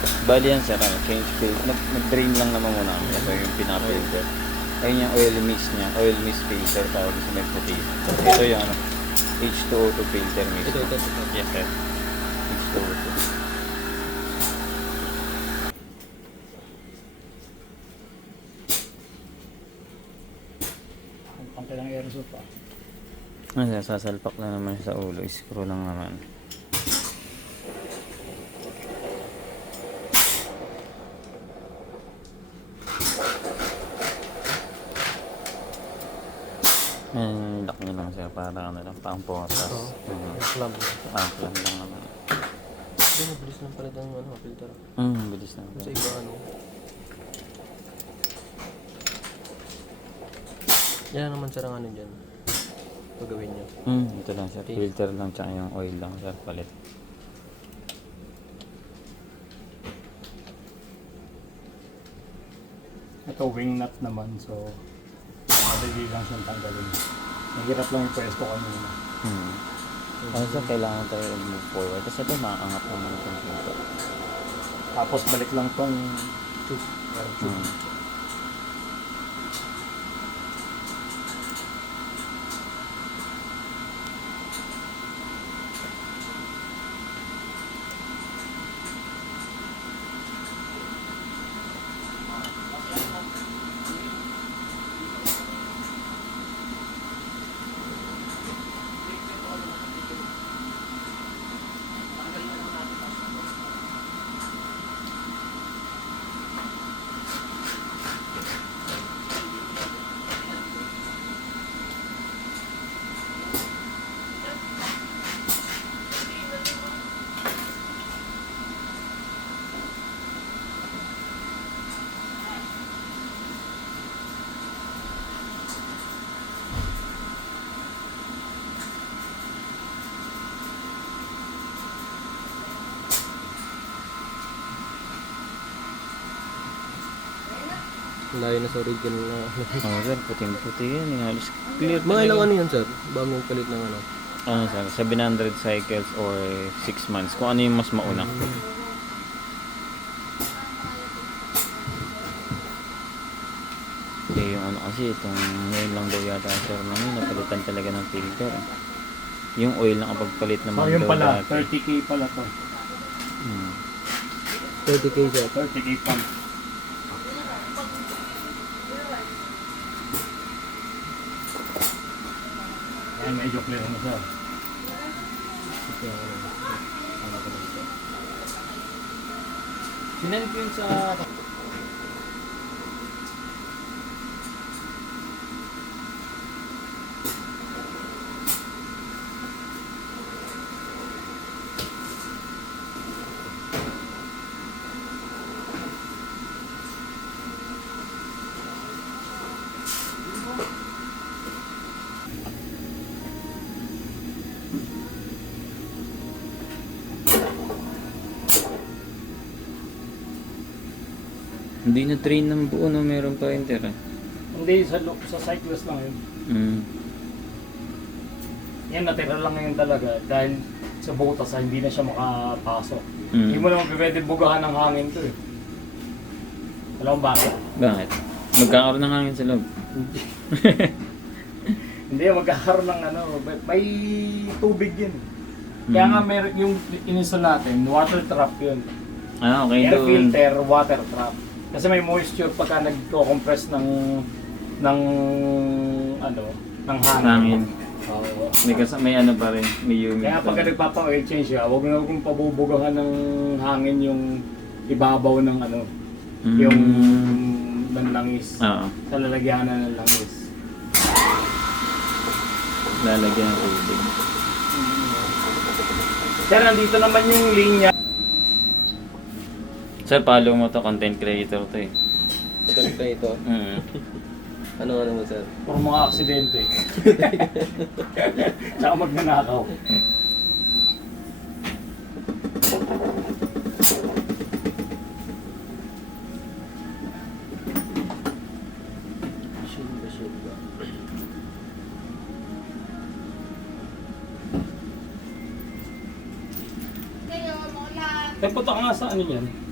Bali yan sir, change filter. Nag-drain lang naman muna kami. Ito yung pinaka-filter. Ayun yung oil mist niya. Oil mist filter tawag sa may puti. Ito yung ano, H2O2 filter mismo. Ito. Yes sir. H2O2. Ang kailang aerosol pa. Sasalpak na naman siya sa ulo. Screw lang naman. Lock nyo lang siya para ano lang, pang posas. Oo. Clamp. Pang lang naman. Hindi, mabilis lang pala ng ano, filter. Bilis na. Sa iba ano. Yan naman sir ang ano dyan. Pagawin nyo. Ito lang sir. Okay. Filter lang tsaka yung oil lang sir. Palit. Ito wing nut naman, so madali lang siyang tanggalin. Mahirap lang yung pwesto kanina. Ano sir, kailangan tayo move forward. Tapos ito, makaangat naman itong filter. Tapos balik lang tong tube. Layo na sa original na. Oo sir, puting-puti yan. Yung halos clear. Mga ilang ano yan sir? Ba mo palit ng ano? Ano sir, 700 cycles or 6 months. Kung ano yung mas mauna. Yung ano kasi, itong ngayon lang daw yata sir namin, napalitan talaga ng filter. Yung oil na kapag palit naman So yun daw pala, dati. 30k pala to. 30k sir. 30k pump. Ayan, medyo clear na siya. Sinend ko yun sa... Hindi na train ng buo, no? Meron pa rin tira. Hindi, sa cyclist lang yun. Yan, natira lang ngayon talaga dahil sa butas hindi na siya makapasok. Hindi mo naman pwede bugahan ng hangin to eh. Alam mo bakit? Bakit? Magkakaroon ng hangin sa loob. Hindi, magkakaroon ng ano, may tubig yun. Kaya nga meron yung ininstall natin, water trap yun. Ah, okay. Air Doon. filter, water trap. Kasi may moisture pagka nagko-compress ng ano, ng hangin. Hangin. Oo. May ano pa rin, may humid Kaya pa pagka rin. nagpapa-oil change siya, huwag na kung pabubugahan ng hangin yung ibabaw ng ano, yung langis. Oo. Sa lalagyanan ng langis. Lalagyan ng tubig. Sir, nandito naman yung linya. Sir, follow mo to, content creator to eh. Ito ito. Ano mo sir? Puro mga aksidente. Tsaka magnanakaw. Shield ba? Eh, puta ka nga sa ano yan?